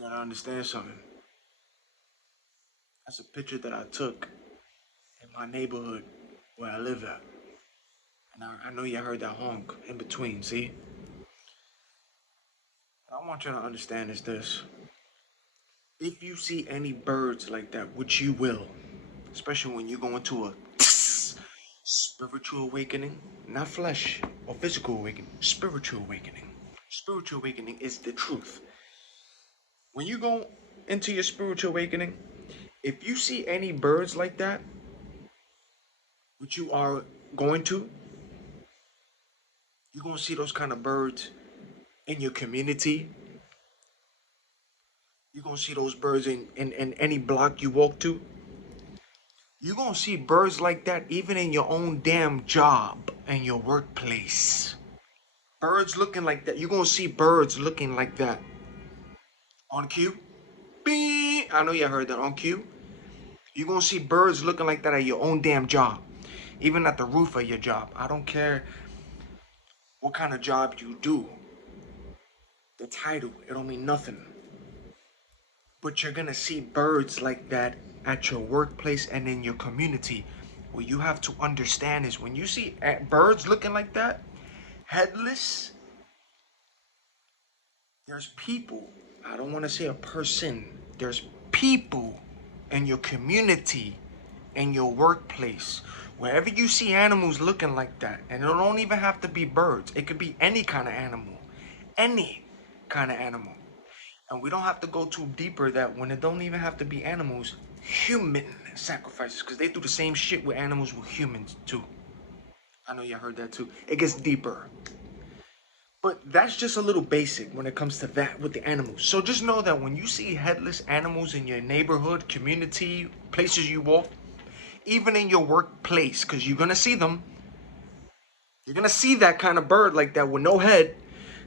Gotta understand something. That's a picture that I took in my neighborhood where I live at. And I know you heard that honk in between, see? What I want you to understand is this. If you see any birds like that, which you will, especially when you go into a spiritual awakening, not flesh or physical awakening, spiritual awakening. Spiritual awakening is the truth. When you go into your spiritual awakening, if you see any birds like that, which you are going to, you're going to see those kind of birds in your community. You're going to see those birds in any block you walk to. You're going to see birds like that even in your own damn job and your workplace. Birds looking like that. You're going to see birds looking like that. On cue? Beep. I know you heard that. On cue? You're going to see birds looking like that at your own damn job. Even at the roof of your job. I don't care what kind of job you do. The title, it don't mean nothing. But you're gonna see birds like that at your workplace and in your community. What you have to understand is when you see birds looking like that, headless, there's people. I don't want to say a person. There's people in your community, in your workplace. Wherever you see animals looking like that, and it don't even have to be birds. It could be any kind of animal. Any kind of animal. And we don't have to go too deeper that when it don't even have to be animals, human sacrifices. Because they do the same shit with animals with humans too. I know you heard that too. It gets deeper. But that's just a little basic when it comes to that with the animals. So just know that when you see headless animals in your neighborhood, community, places you walk, even in your workplace, because you're going to see them. You're going to see that kind of bird like that with no head.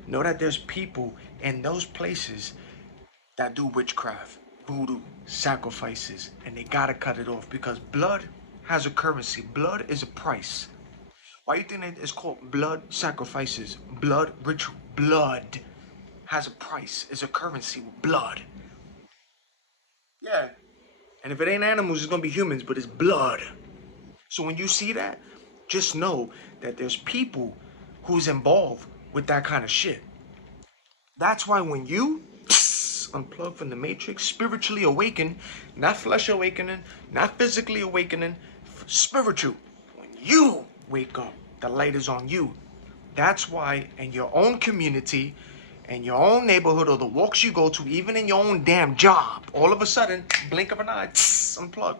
Know that there's people in those places that do witchcraft, voodoo, sacrifices, and they gotta cut it off because blood has a currency. Blood is a price. Why you think it's called blood sacrifices? Blood ritual. Blood has a price. It's a currency with blood. Yeah. And if it ain't animals, it's gonna be humans, but it's blood. So when you see that, just know that there's people who's involved with that kind of shit. That's why when you unplug from the matrix, spiritually awaken, not flesh awakening, not physically awakening, spiritual. When you wake up, the light is on you. That's why in your own community, in your own neighborhood, or the walks you go to, even in your own damn job, all of a sudden, blink of an eye, unplug.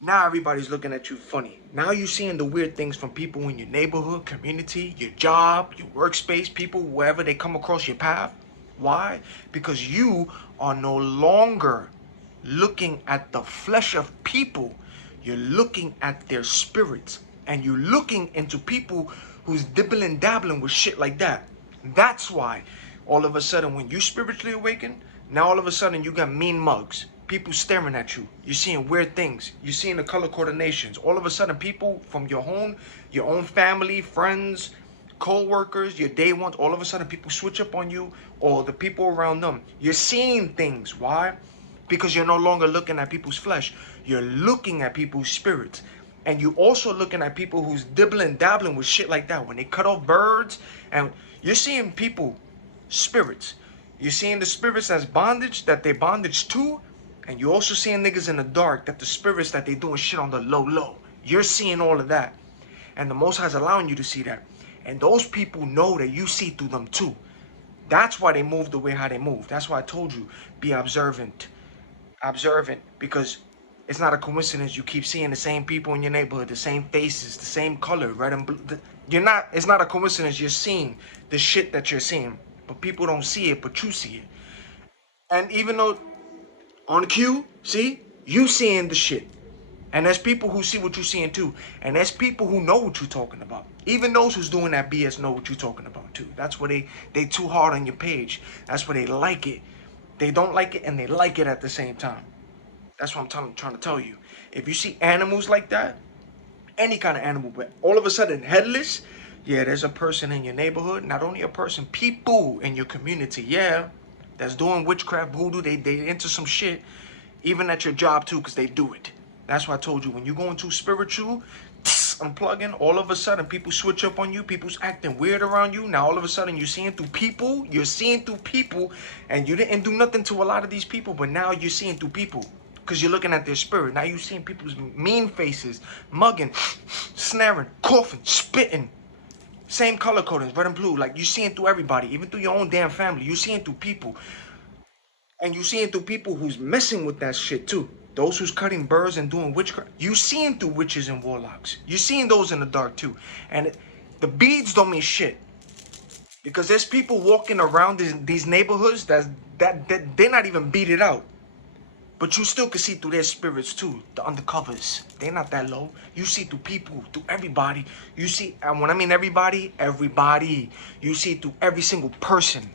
Now everybody's looking at you funny. Now you're seeing the weird things from people in your neighborhood, community, your job, your workspace, people, wherever they come across your path. Why? Because you are no longer looking at the flesh of people. You're looking at their spirits. And you're looking into people who's dibbling dabbling with shit like that. That's why all of a sudden when you spiritually awaken, now all of a sudden you got mean mugs. People staring at you. You're seeing weird things. You're seeing the color coordinations. All of a sudden people from your own family, friends, co-workers, your day ones, all of a sudden people switch up on you or the people around them. You're seeing things. Why? Because you're no longer looking at people's flesh. You're looking at people's spirits. And you're also looking at people who's dibbling, dabbling with shit like that. When they cut off birds, and you're seeing people, spirits. You're seeing the spirits as bondage, that they bondage to. And you're also seeing niggas in the dark, that the spirits that they doing shit on the low. You're seeing all of that. And the Most High is allowing you to see that. And those people know that you see through them too. That's why they move the way how they move. That's why I told you, be observant. Observant, because it's not a coincidence you keep seeing the same people in your neighborhood, the same faces, the same color, red and blue. It's not a coincidence you're seeing the shit that you're seeing. But people don't see it, but you see it. And even though, on cue, see, you seeing the shit. And there's people who see what you're seeing too. And there's people who know what you're talking about. Even those who's doing that BS know what you're talking about too. That's where they too hard on your page. That's where they like it. They don't like it and they like it at the same time. That's what I'm trying to tell you. If you see animals like that, any kind of animal, but all of a sudden headless, yeah, there's a person in your neighborhood. Not only a person, people in your community, yeah. that's doing witchcraft, voodoo. They into some shit, even at your job too, because they do it. That's why I told you, when you go into spiritual, unplugging, all of a sudden people switch up on you. People's acting weird around you. Now all of a sudden you're seeing through people. You're seeing through people, and you didn't do nothing to a lot of these people, but now you're seeing through people because you're looking at their spirit. Now you're seeing people's mean faces, mugging, snaring, coughing, spitting. Same color codings, red and blue. Like, you're seeing through everybody, even through your own damn family. You're seeing through people. And you're seeing through people who's messing with that shit too. Those who's cutting birds and doing witchcraft. You seeing through witches and warlocks. You're seeing those in the dark too. And the beads don't mean shit. Because there's people walking around these neighborhoods that they're not even beaded out. But you still can see through their spirits too. The undercovers. They're not that low. You see through people, through everybody. You see, and when I mean everybody, everybody. You see through every single person.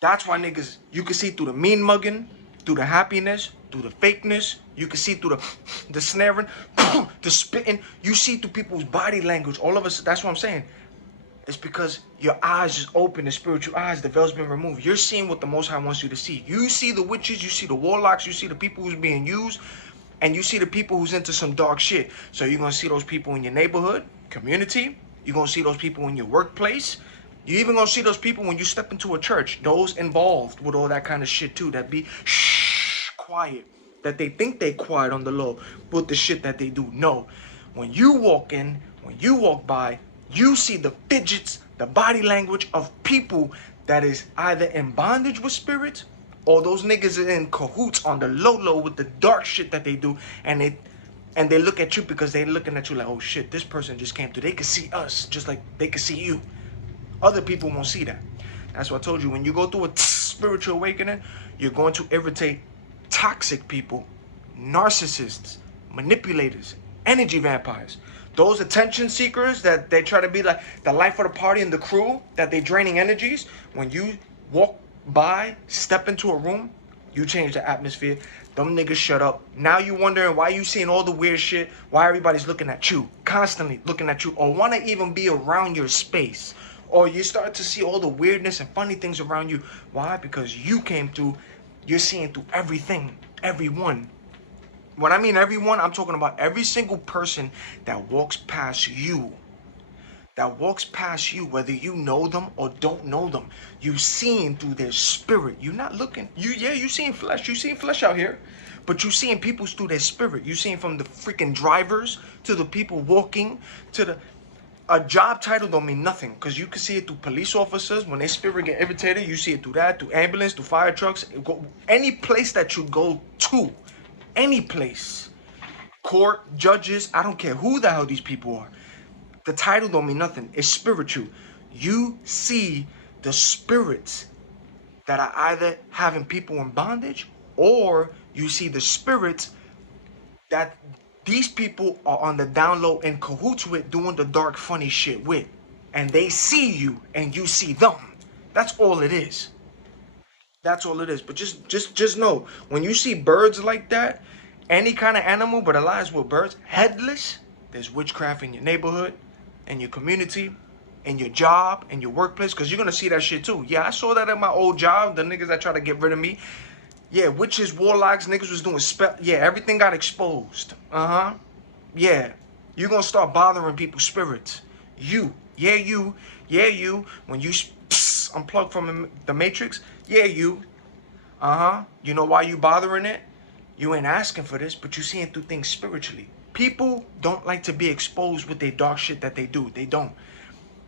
That's why niggas, you can see through the mean mugging, through the happiness, through the fakeness. You can see through the snaring, the spitting. You see through people's body language. All of us, that's what I'm saying. It's because your eyes is open, the spiritual eyes, the veil's been removed. You're seeing what the Most High wants you to see. You see the witches, you see the warlocks, you see the people who's being used, and you see the people who's into some dark shit. So you're going to see those people in your neighborhood, community. You're going to see those people in your workplace. You're even going to see those people when you step into a church. Those involved with all that kind of shit too. That be quiet. That they think they quiet on the low with the shit that they do. No. When you walk in, when you walk by, you see the fidgets, the body language of people that is either in bondage with spirits, or those niggas are in cahoots on the low with the dark shit that they do, and they look at you because they're looking at you like, oh shit, this person just came through. They can see us just like they can see you. Other people won't see that. That's what I told you. When you go through a spiritual awakening, you're going to irritate toxic people, narcissists, manipulators, energy vampires. Those attention seekers that they try to be like the life of the party and the crew, that they draining energies. When you walk by, step into a room, you change the atmosphere. Them niggas shut up. Now you wondering why you seeing all the weird shit, why everybody's looking at you, constantly looking at you, or want to even be around your space. Or you start to see all the weirdness and funny things around you. Why? Because you came through, you're seeing through everything, everyone. When I mean everyone, I'm talking about every single person that walks past you. That walks past you, whether you know them or don't know them. You seeing through their spirit. You're not looking. You seeing flesh. You seeing flesh out here. But you seeing people through their spirit. You seeing from the freaking drivers to the people walking to the... A job title don't mean nothing, because you can see it through police officers. When their spirit get irritated, you see it through that, through ambulance, through fire trucks. Any place that you go to, any place, court, judges, I don't care who the hell these people are. The title don't mean nothing. It's spiritual. You see the spirits that are either having people in bondage, or you see the spirits that these people are on the down low in cahoots with, doing the dark funny shit with. And they see you and you see them. That's all it is. That's all it is. But just know, when you see birds like that, any kind of animal but alive with birds, headless, there's witchcraft in your neighborhood, in your community, in your job, in your workplace, because you're going to see that shit too. Yeah, I saw that at my old job, the niggas that try to get rid of me. Yeah, witches, warlocks, niggas was doing spell. Yeah, everything got exposed. Yeah, you're going to start bothering people's spirits. You. When you unplug from the matrix, you. You know why you bothering it? You ain't asking for this, but you seeing through things spiritually. People don't like to be exposed with their dark shit that they do. They don't.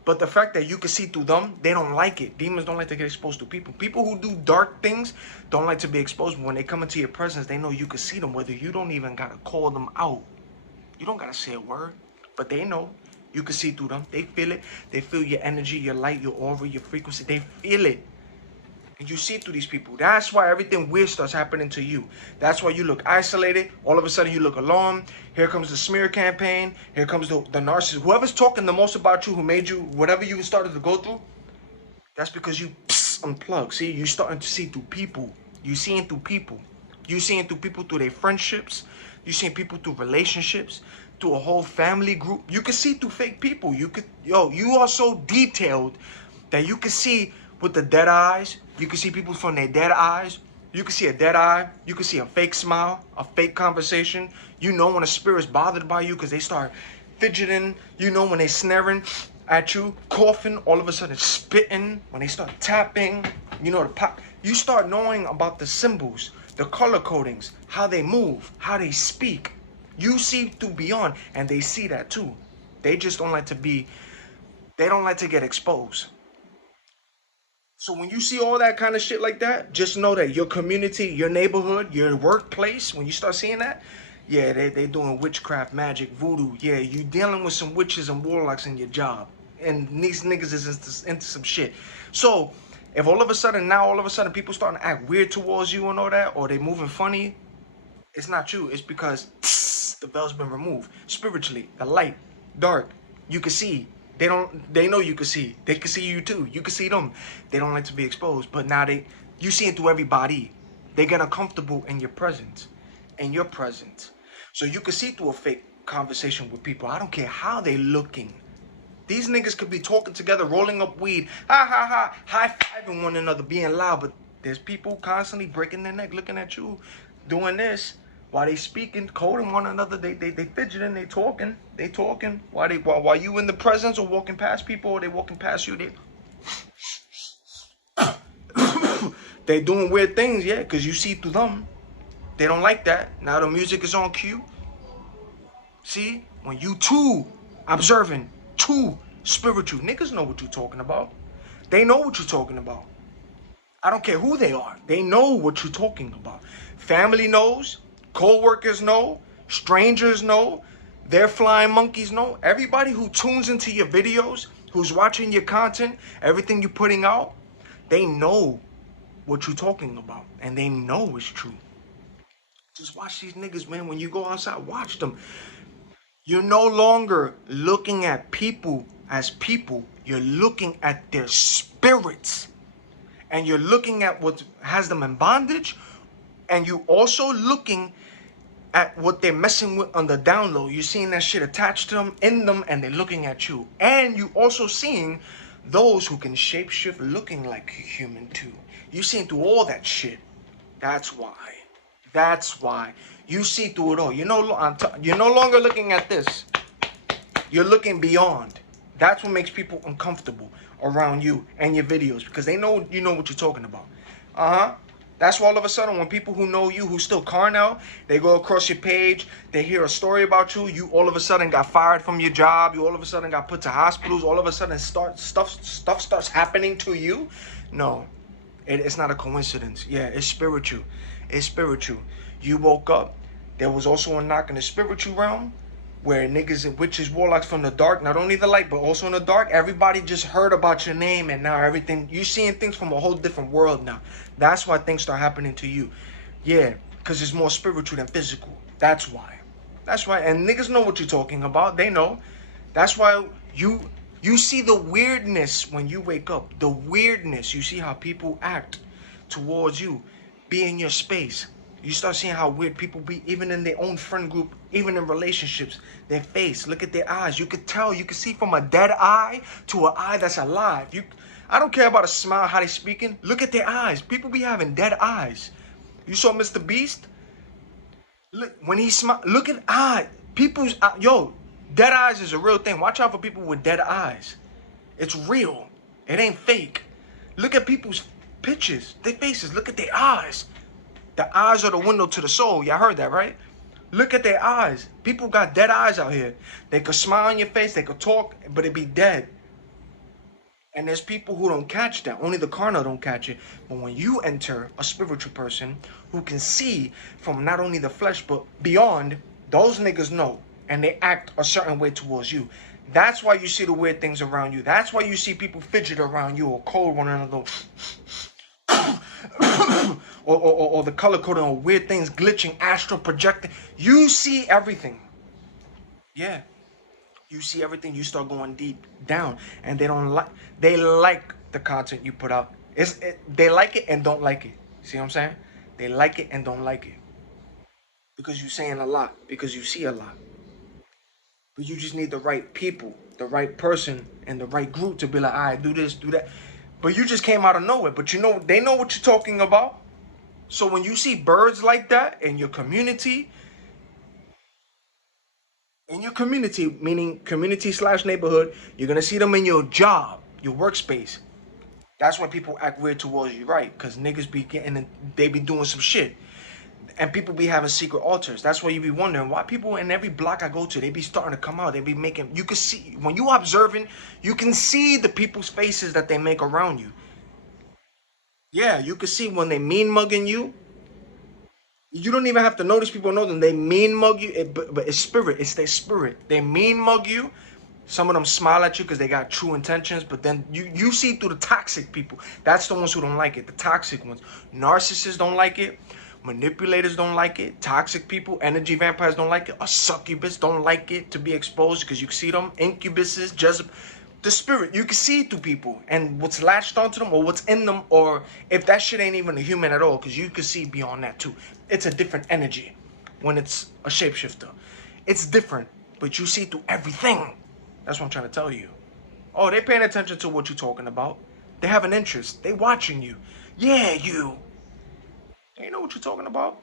But the fact that you can see through them, they don't like it. Demons don't like to get exposed to people. People who do dark things don't like to be exposed. But when they come into your presence, they know you can see them, whether you don't even got to call them out. You don't got to say a word, but they know. You can see through them. They feel it. They feel your energy, your light, your aura, your frequency. They feel it. And you see through these people. That's why everything weird starts happening to you. That's why you look isolated. All of a sudden you look alone. Here comes the smear campaign. Here comes the narcissist. Whoever's talking the most about you, who made you, whatever you started to go through, that's because you unplug. See, you're starting to see through people. You're seeing through people. You're seeing through people through their friendships. You're seeing people through relationships, through a whole family group. You can see through fake people. You are so detailed that you can see with the dead eyes. You can see people from their dead eyes. You can see a dead eye. You can see a fake smile, a fake conversation. You know when a spirit's bothered by you because they start fidgeting. You know when they snaring at you, coughing, all of a sudden spitting. When they start tapping, you know the pop. You start knowing about the symbols, the color codings, how they move, how they speak. You see through beyond, and they see that too. They just don't like to be, they don't like to get exposed. So when you see all that kind of shit like that, just know that your community, your neighborhood, your workplace, when you start seeing that, yeah, they doing witchcraft, magic, voodoo. Yeah, you dealing with some witches and warlocks in your job. And these niggas is into some shit. So if all of a sudden people starting to act weird towards you and all that, or they moving funny, it's not you. It's because the veil's been removed. Spiritually, the light, dark, you can see. They know you can see. They can see you too. You can see them. They don't like to be exposed. But now you see it through everybody. They get uncomfortable in your presence. In your presence. So you can see through a fake conversation with people. I don't care how they looking. These niggas could be talking together, rolling up weed, ha ha ha, high-fiving one another, being loud. But there's people constantly breaking their neck, looking at you, doing this. While they speaking, coding one another, they fidgeting, they talking. While you in the presence or walking past people, or they walking past you, they doing weird things, yeah, because you see through them. They don't like that. Now the music is on cue. See, when you too observing, too spiritual, niggas know what you're talking about. They know what you're talking about. I don't care who they are. They know what you're talking about. Family knows. Co-workers know, strangers know, their flying monkeys know. Everybody who tunes into your videos, who's watching your content, everything you're putting out, they know what you're talking about. And they know it's true. Just watch these niggas, man. When you go outside, watch them. You're no longer looking at people as people. You're looking at their spirits. And you're looking at what has them in bondage. And you also looking at what they're messing with on the down low. You're seeing that shit attached to them, in them, and they're looking at you. And you also seeing those who can shapeshift looking like a human too. You seeing through all that shit. That's why. That's why. You see through it all. You're no longer looking at this. You're looking beyond. That's what makes people uncomfortable around you and your videos, because they know you know what you're talking about. That's why all of a sudden when people who know you, who still carnal, they go across your page, they hear a story about you, you all of a sudden got fired from your job, you all of a sudden got put to hospitals, all of a sudden stuff starts happening to you. No, it's not a coincidence. Yeah, it's spiritual. It's spiritual. You woke up. There was also a knock in the spiritual realm where niggas and witches, warlocks from the dark, not only the light, but also in the dark, everybody just heard about your name, and now everything, you're seeing things from a whole different world now. That's why things start happening to you. Yeah, because it's more spiritual than physical. That's why. That's why. And niggas know what you're talking about. They know. That's why you see the weirdness when you wake up. The weirdness. You see how people act towards you. Be in your space. You start seeing how weird people be, even in their own friend group, even in relationships. Their face, look at their eyes. You could tell, you can see from a dead eye to an eye that's alive. I don't care about a smile, how they speaking. Look at their eyes. People be having dead eyes. You saw Mr. Beast? Look, when he smile, look at eye. People's, dead eyes is a real thing. Watch out for people with dead eyes. It's real. It ain't fake. Look at people's pictures, their faces. Look at their eyes. The eyes are the window to the soul. Y'all heard that, right? Look at their eyes. People got dead eyes out here. They could smile in your face. They could talk, but it be dead. And there's people who don't catch that. Only the carnal don't catch it. But when you enter a spiritual person who can see from not only the flesh, but beyond, those niggas know. And they act a certain way towards you. That's why you see the weird things around you. That's why you see people fidget around you or call one another. or the color coding or weird things glitching, astral projecting. You see everything. Yeah. You see everything. You start going deep down. And they like the content you put out. They like it and don't like it. See what I'm saying? They like it and don't like it. Because you're saying a lot. Because you see a lot. But you just need the right people, the right person, and the right group to be like, all right, do this, do that. But you just came out of nowhere. But you know, they know what you're talking about. So when you see birds like that in your community, meaning community/neighborhood, you're gonna see them in your job, your workspace. That's when people act weird towards you, right? Because niggas be getting, they be doing some shit. And people be having secret altars. That's why you be wondering why people in every block I go to, they be starting to come out. They be making, you can see, when you observing, you can see the people's faces that they make around you. Yeah, you can see when they mean mugging you. You don't even have to notice people know them. They mean mug you, but it's spirit. It's their spirit. They mean mug you. Some of them smile at you because they got true intentions, but then you see through the toxic people. That's the ones who don't like it, the toxic ones. Narcissists don't like it. Manipulators don't like it. Toxic people, energy vampires don't like it. A succubus don't like it to be exposed because you can see them. Incubuses, Jezebel. The spirit, you can see through people and what's latched onto them or what's in them, or if that shit ain't even a human at all, because you can see beyond that too. It's a different energy when it's a shapeshifter. It's different, but you see through everything. That's what I'm trying to tell you. Oh, they paying attention to what you're talking about. They have an interest. They watching you. Yeah, you. They know what you're talking about.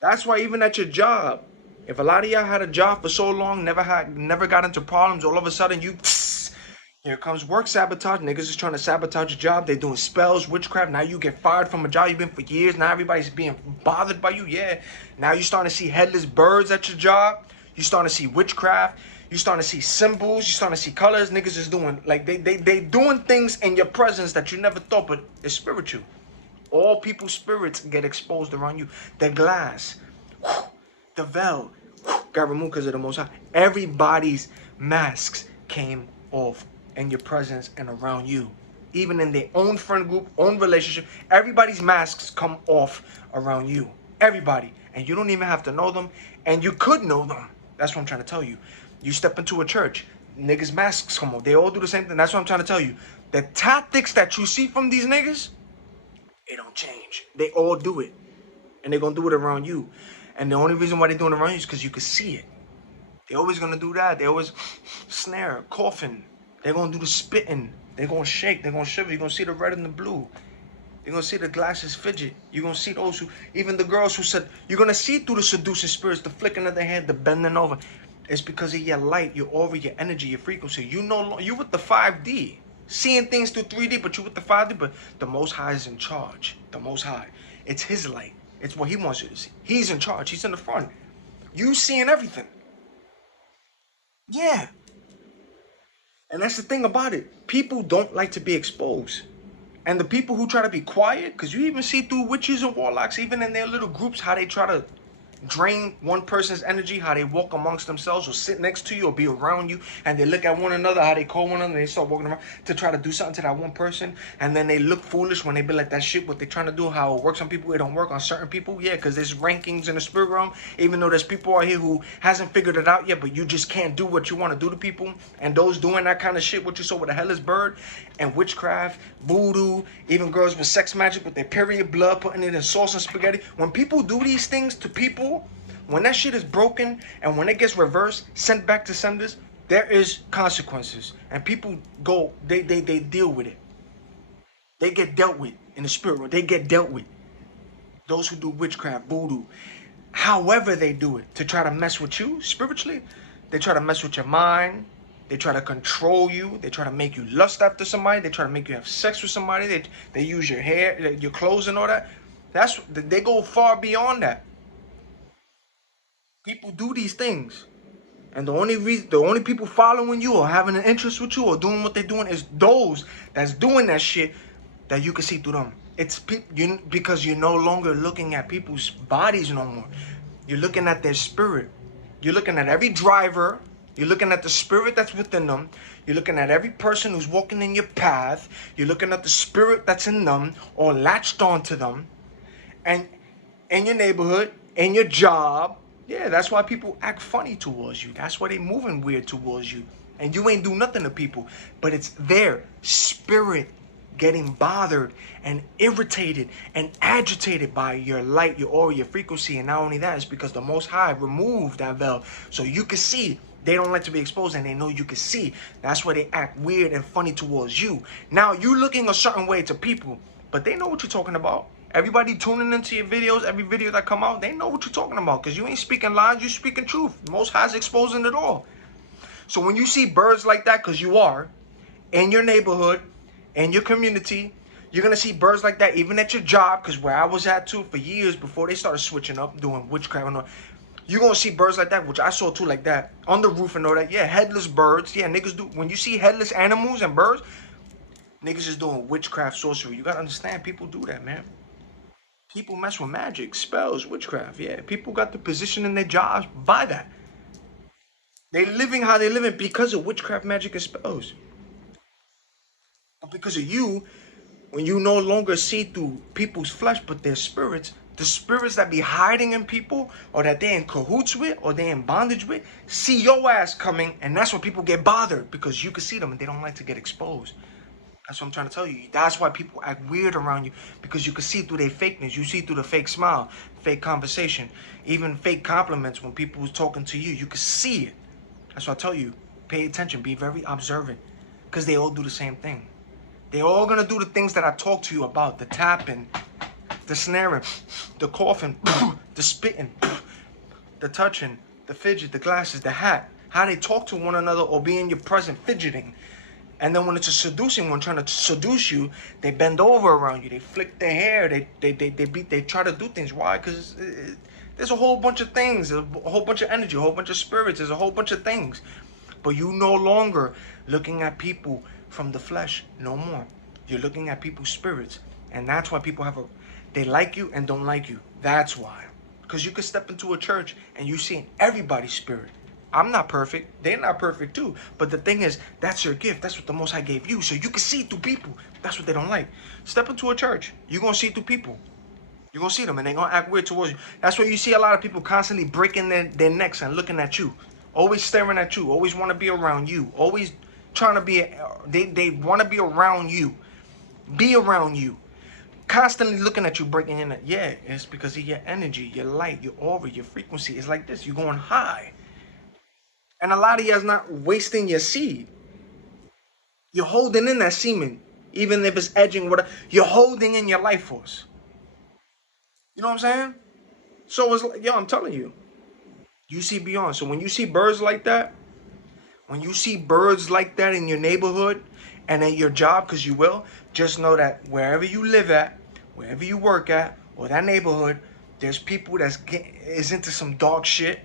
That's why even at your job, if a lot of y'all had a job for so long, never got into problems, all of a sudden here comes work sabotage. Niggas is trying to sabotage your job. They're doing spells, witchcraft. Now you get fired from a job you've been for years. Now everybody's being bothered by you. Yeah. Now you're starting to see headless birds at your job. You're starting to see witchcraft. You're starting to see symbols. You're starting to see colors. Niggas is doing, like, they doing things in your presence that you never thought, but it's spiritual. All people's spirits get exposed around you. The glass, the veil, got removed because of the Most High. Everybody's masks came off in your presence and around you. Even in their own friend group, own relationship, everybody's masks come off around you. Everybody. And you don't even have to know them. And you could know them. That's what I'm trying to tell you. You step into a church, niggas' masks come off. They all do the same thing. That's what I'm trying to tell you. The tactics that you see from these niggas, it don't change. They all do it. And they're going to do it around you. And the only reason why they're doing it around you is because you can see it. They're always going to do that. They always snare, coughing. They're going to do the spitting. They're going to shake. They're going to shiver. You're going to see the red and the blue. You're going to see the glasses fidget. You're going to see those who, even the girls who said, you're going to see through the seducing spirits, the flicking of their head, the bending over. It's because of your light, your aura, your energy, your frequency. You with the 5D. Seeing things through 3D, but you with the 5D. But the Most High is in charge. The Most High. It's His light. It's what He wants you to see. He's in charge. He's in the front. You seeing everything. Yeah. And that's the thing about it. People don't like to be exposed. And the people who try to be quiet, because you even see through witches and warlocks, even in their little groups, how they try to drain one person's energy, how they walk amongst themselves or sit next to you or be around you, and they look at one another, how they call one another, and they start walking around to try to do something to that one person, and then they look foolish when they be like, that shit, what they're trying to do, how it works on people, it don't work on certain people. Yeah, because there's rankings in the spirit realm, even though there's people out here who hasn't figured it out yet, but you just can't do what you want to do to people. And those doing that kind of shit, what you saw with the headless bird and witchcraft, voodoo, even girls with sex magic with their period blood, putting it in sauce and spaghetti. When people do these things to people, when that shit is broken and when it gets reversed, sent back to senders, there is consequences. And people go, they deal with it. They get dealt with in the spirit world. They get dealt with. Those who do witchcraft, voodoo, however they do it, to try to mess with you spiritually, they try to mess with your mind. They try to control you. They try to make you lust after somebody. They try to make you have sex with somebody. They use your hair, your clothes and all that. They go far beyond that. People do these things. And the only people following you or having an interest with you or doing what they're doing is those that's doing that shit that you can see through them. It's because you're no longer looking at people's bodies no more. You're looking at their spirit. You're looking at every driver. You're looking at the spirit that's within them. You're looking at every person who's walking in your path. You're looking at the spirit that's in them or latched onto them. And in your neighborhood, in your job. Yeah, that's why people act funny towards you. That's why they moving weird towards you. And you ain't do nothing to people. But it's their spirit getting bothered and irritated and agitated by your light, your aura, your frequency. And not only that, it's because the Most High removed that veil. So you can see They don't like to be exposed, and they know you can see. That's why they act weird and funny towards you. Now, you looking a certain way to people, but they know what you're talking about. Everybody tuning into your videos, every video that come out, they know what you're talking about, because you ain't speaking lies, you speaking truth. Most High's exposing it all. So when you see birds like that, because you are, in your neighborhood, in your community, you're going to see birds like that even at your job, because where I was at too for years before they started switching up, doing witchcraft and all. You're going to see birds like that, which I saw too like that, on the roof and all that. Yeah, headless birds. Yeah, niggas do. When you see headless animals and birds, niggas is doing witchcraft, sorcery. You got to understand, people do that, man. People mess with magic, spells, witchcraft. Yeah, people got the position in their jobs by that. They living how they living because of witchcraft, magic, and spells. But because of you, when you no longer see through people's flesh but their spirits, the spirits that be hiding in people, or that they're in cahoots with, or they're in bondage with, see your ass coming, and that's when people get bothered, because you can see them and they don't like to get exposed. That's what I'm trying to tell you. That's why people act weird around you, because you can see through their fakeness. You see through the fake smile, fake conversation, even fake compliments when people was talking to you. You can see it. That's why I tell you, pay attention, be very observant, because they all do the same thing. They're all going to do the things that I talked to you about, the tapping, the snaring, the coughing, the spitting, the touching, the fidget, the glasses, the hat, how they talk to one another or be in your presence fidgeting. And then when it's a seducing one trying to seduce you, they bend over around you, they flick their hair, they try to do things. Why? Because there's a whole bunch of things, a whole bunch of energy, a whole bunch of spirits, there's a whole bunch of things. But you no longer looking at people from the flesh, no more. You're looking at people's spirits. And that's why people they like you and don't like you. That's why. Because you could step into a church and you see everybody's spirit. I'm not perfect. They're not perfect too. But the thing is, that's your gift. That's what the Most High gave you. So you can see through people. That's what they don't like. Step into a church. You're going to see through people. You're going to see them and they're going to act weird towards you. That's why you see a lot of people constantly breaking their necks and looking at you. Always staring at you. Always want to be around you. Always trying to be, they want to be around you. Be around you. Constantly looking at you, breaking your neck. Yeah, it's because of your energy, your light, your aura, your frequency. It's like this. You're going high. And a lot of y'all's not wasting your seed. You're holding in that semen. Even if it's edging, whatever. You're holding in your life force. You know what I'm saying? So it's like, yo, I'm telling you. You see beyond. So when you see birds like that, when you see birds like that in your neighborhood and at your job, because you will, just know that wherever you live at, wherever you work at, or that neighborhood, there's people is into some dark shit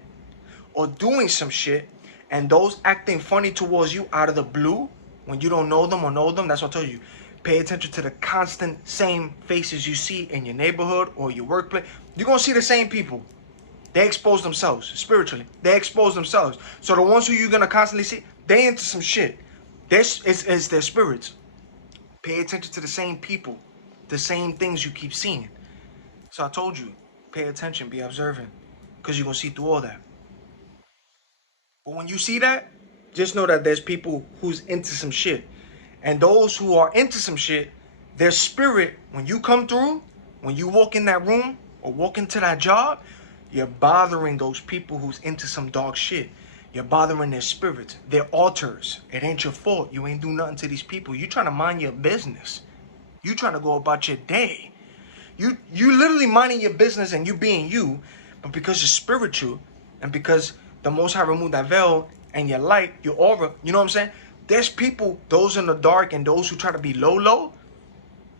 or doing some shit, and those acting funny towards you out of the blue, when you don't know them or know them, that's what I told you. Pay attention to the constant same faces you see in your neighborhood or your workplace. You're going to see the same people. They expose themselves spiritually. They expose themselves. So the ones who you're going to constantly see, they into some shit. It's their spirits. Pay attention to the same people, the same things you keep seeing. So I told you, pay attention, be observant, because you're going to see through all that. But when you see that, just know that there's people who's into some shit. And those who are into some shit, their spirit, when you come through, when you walk in that room or walk into that job, you're bothering those people who's into some dog shit. You're bothering their spirits, their altars. It ain't your fault. You ain't do nothing to these people. You trying to mind your business. You trying to go about your day. You literally minding your business and you being you, but because you're spiritual and because the Most High removed that veil and your light, your aura, you know what I'm saying? There's people, those in the dark and those who try to be low,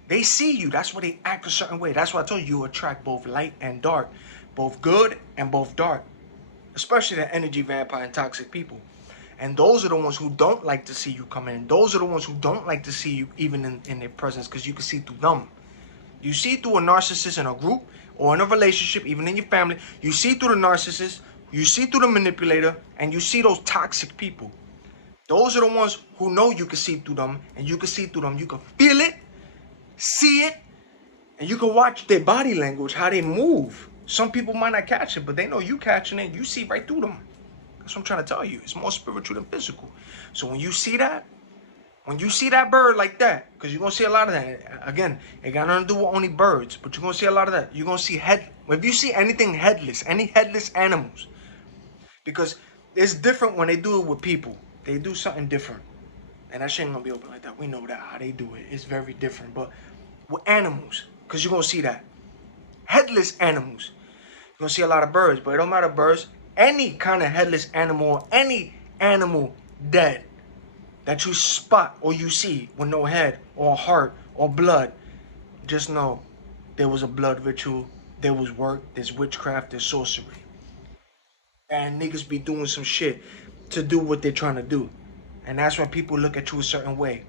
they see you. That's why they act a certain way. That's why I told you, you attract both light and dark, both good and both dark, especially the energy vampire and toxic people. And those are the ones who don't like to see you come in. Those are the ones who don't like to see you even in their presence, because you can see through them. You see through a narcissist in a group or in a relationship, even in your family. You see through the narcissist, you see through the manipulator, and you see those toxic people. Those are the ones who know you can see through them, and you can see through them. You can feel it, see it, and you can watch their body language, how they move. Some people might not catch it, but they know you catching it. You see right through them. That's what I'm trying to tell you. It's more spiritual than physical. So when you see that bird like that, because you're going to see a lot of that. Again, it got nothing to do with only birds, but you're going to see a lot of that. You're going to see if you see anything headless, any headless animals, because It's different when they do it with people. They do something different. And that shit ain't gonna be open like that. We know that how they do it. It's very different. But with animals, because you're gonna see that. Headless animals. You're gonna see a lot of birds, but it don't matter birds. Any kind of headless animal, any animal dead that you spot or you see with no head or heart or blood, just know there was a blood ritual, there was work, there's witchcraft, there's sorcery. And niggas be doing some shit to do what they're trying to do. And that's when people look at you a certain way.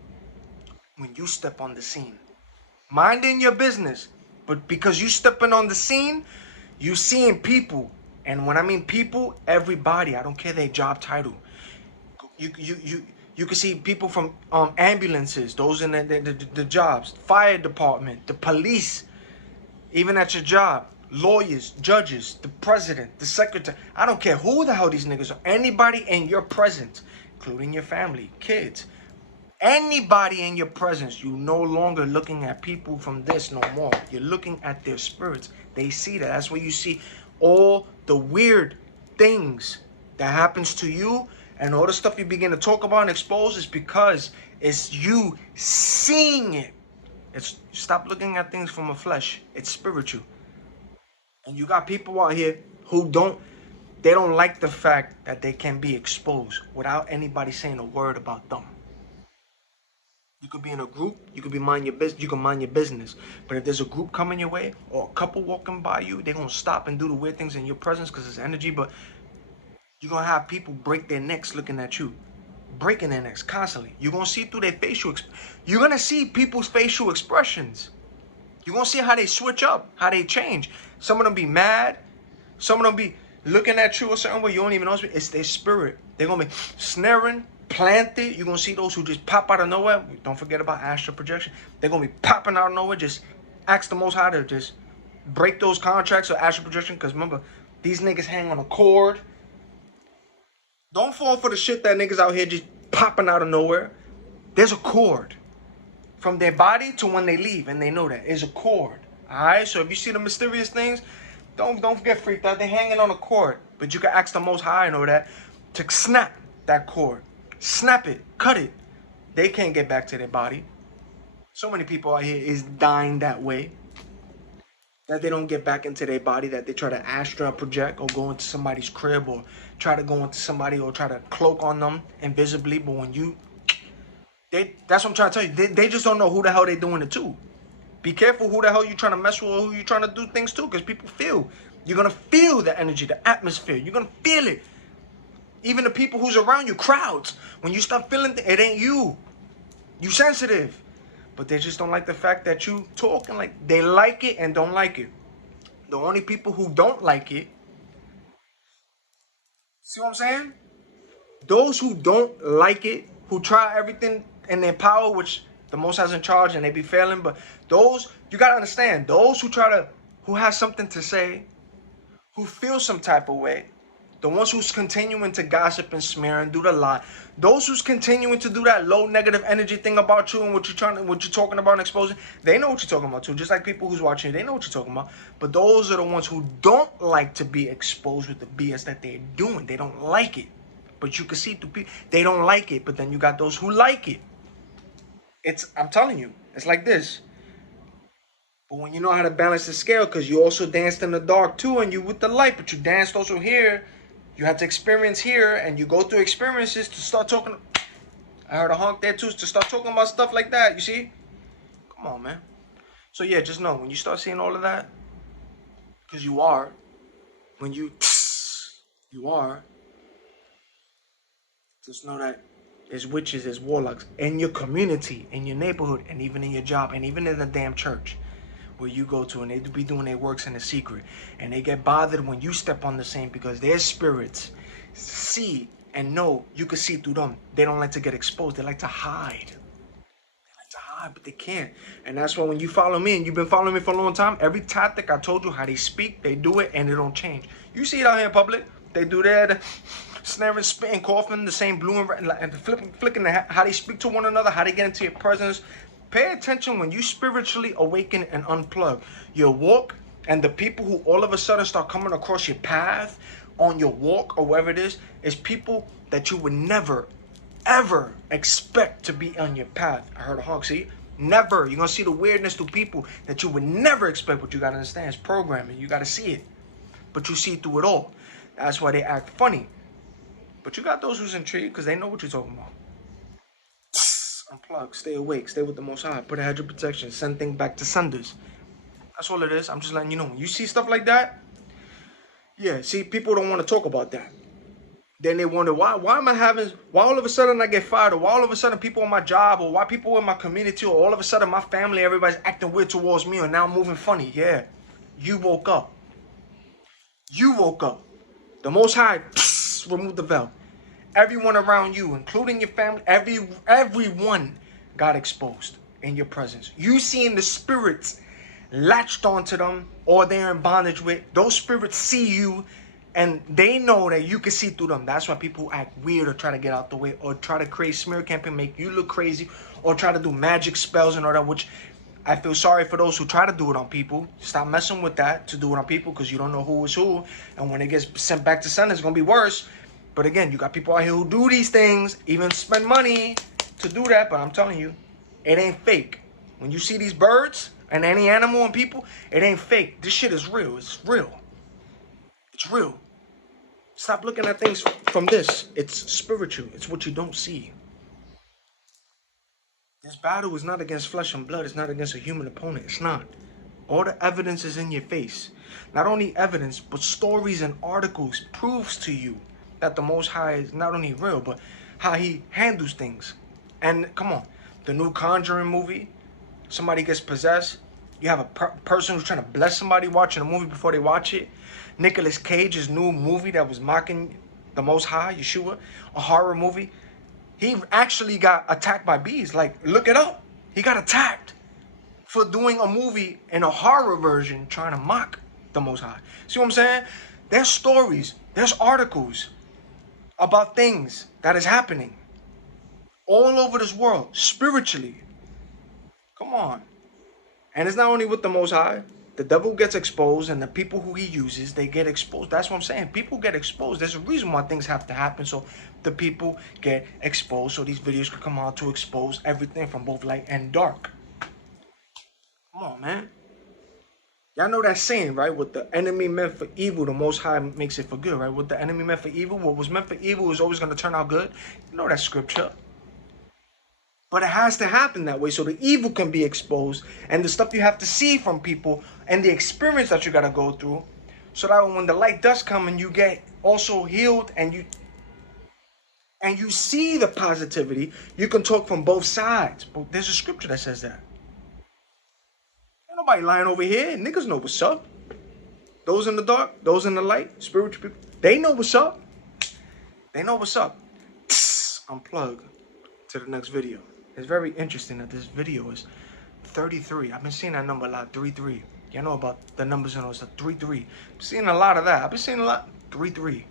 When you step on the scene. Minding your business. But because you stepping on the scene, you seeing people. And when I mean people, everybody. I don't care their job title. You can see people from ambulances, those in the jobs, fire department, the police, even at your job, lawyers, judges, the president, the secretary. I don't care who the hell these niggas are. Anybody in your presence, including your family, kids, anybody in your presence, you no longer looking at people from this no more. You're looking at their spirits. They see that. That's where you see all the weird things that happens to you, and all the stuff you begin to talk about and expose is because it's you seeing it. It's stop looking at things from a flesh. It's spiritual. And you got people out here who don't like the fact that they can be exposed without anybody saying a word about them. You could be in a group, you could be mind your business, you can mind your business. But if there's a group coming your way or a couple walking by you, they're gonna stop and do the weird things in your presence because it's energy. But you're gonna have people break their necks looking at you, breaking their necks constantly. You're gonna see through their you're gonna see people's facial expressions. You're gonna see how they switch up, how they change. Some of them be mad, some of them be looking at you a certain way you don't even know it's their spirit. They're gonna be snaring, planted. You're gonna see those who just pop out of nowhere. Don't forget about astral projection. They're gonna be popping out of nowhere. Just ask the Most High to just break those contracts of astral projection. Because remember, these niggas hang on a cord. Don't fall for the shit that niggas out here just popping out of nowhere. There's a cord from their body to when they leave, and they know that is a cord. All right. So if you see the mysterious things, don't get freaked out. They're hanging on a cord, but you can ask the Most High and all that to snap that cord. Snap it, cut it. They can't get back to their body. So many people out here is dying that way, that they don't get back into their body, that they try to astral project or go into somebody's crib or try to go into somebody or try to cloak on them invisibly. But when you, that's what I'm trying to tell you. They just don't know who the hell they doing it to. Be careful who the hell you trying to mess with or who you trying to do things to, because people feel. You're going to feel the energy, the atmosphere. You're going to feel it. Even the people who's around you, crowds, when you start feeling it ain't you. You sensitive. But they just don't like the fact that you talking like they like it and don't like it. The only people who don't like it, see what I'm saying? Those who don't like it, who try everything in their power, which the Most High's in charge and they be failing, but those, you gotta understand, those who have something to say, who feel some type of way, the ones who's continuing to gossip and smear and do the lie, those who's continuing to do that low negative energy thing about you and what you're talking about and exposing, they know what you're talking about too. Just like people who's watching you, they know what you're talking about. But those are the ones who don't like to be exposed with the BS that they're doing. They don't like it. But you can see through people, they don't like it. But then you got those who like it. I'm telling you, it's like this. But when you know how to balance the scale, because you also danced in the dark too, and you with the light, but you danced also here. You have to experience here, and you go through experiences to start talking. I heard a honk there too, to start talking about stuff like that. You see? Come on, man. So yeah, just know when you start seeing all of that, because you are, when you are, just know that there's witches, there's warlocks in your community, in your neighborhood, and even in your job, and even in the damn church where you go to, and they be doing their works in the secret, and they get bothered when you step on the scene because their spirits see and know you can see through them. They don't like to get exposed. They like to hide. But they can't. And that's why when you follow me, and you've been following me for a long time, every tactic I told you how they speak, they do it, and it don't change. You see it out here in public. They do that, snaring, spitting, coughing, the same blue and red, and flicking how they speak to one another, how they get into your presence. Pay attention when you spiritually awaken and unplug your walk, and the people who all of a sudden start coming across your path, on your walk or wherever it is people that you would never, ever expect to be on your path. I heard a honk, see? Never. You're going to see the weirdness to people that you would never expect, but you got to understand it's programming. You got to see it. But you see through it all. That's why they act funny. But you got those who's intrigued because they know what you're talking about. Unplug, stay awake, stay with the Most High, put a hedge of protection, send things back to senders. That's all it is. I'm just letting you know. When you see stuff like that, yeah, see, people don't want to talk about that. Then they wonder, why all of a sudden I get fired, or why all of a sudden people on my job, or why people in my community, or all of a sudden my family, everybody's acting weird towards me, or now moving funny. Yeah, you woke up. You woke up. The Most High removed the veil. Everyone around you, including your family, everyone got exposed in your presence. You seeing the spirits latched onto them, or they're in bondage with. Those spirits see you, and they know that you can see through them. That's why people act weird or try to get out the way, or try to create smear campaign, make you look crazy, or try to do magic spells and all that, which I feel sorry for those who try to do it on people. Stop messing with that to do it on people, because you don't know who is who, and when it gets sent back to center, it's going to be worse. But again, you got people out here who do these things, even spend money to do that. But I'm telling you, it ain't fake. When you see these birds and any animal and people, it ain't fake. This shit is real. It's real. It's real. Stop looking at things from this. It's spiritual. It's what you don't see. This battle is not against flesh and blood. It's not against a human opponent. It's not. All the evidence is in your face. Not only evidence, but stories and articles proves to you that the Most High is not only real, but how he handles things. And come on, the new Conjuring movie, somebody gets possessed. You have a person who's trying to bless somebody watching a movie before they watch it. Nicolas Cage's new movie that was mocking the Most High, Yeshua, a horror movie. He actually got attacked by bees. Like, look it up. He got attacked for doing a movie in a horror version trying to mock the Most High. See what I'm saying? There's stories, there's articles about things that is happening all over this world, spiritually. Come on. And it's not only with the Most High. The devil gets exposed, and the people who he uses, they get exposed. That's what I'm saying. People get exposed. There's a reason why things have to happen, so the people get exposed, so these videos could come out to expose everything from both light and dark. Come on, man. Y'all know that saying, right? What the enemy meant for evil, the Most High makes it for good, right? What the enemy meant for evil, what was meant for evil is always going to turn out good. You know that scripture. But it has to happen that way so the evil can be exposed, and the stuff you have to see from people and the experience that you got to go through, so that when the light does come and you get also healed and you see the positivity, you can talk from both sides. But there's a scripture that says that. Nobody lying over here. Niggas know what's up. Those in the dark, those in the light, spiritual people, they know what's up. They know what's up. Unplug to the next video. It's very interesting that this video is 33. I've been seeing that number a lot, 33. Y'all know about the numbers in those, 33. I'm seeing a lot of that. I've been seeing a lot, 33.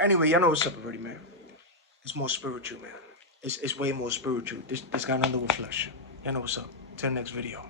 Anyway, y'all know what's up already, man. It's more spiritual, man. It's way more spiritual. This got nothing to do with flesh. Y'all know what's up. Till the next video.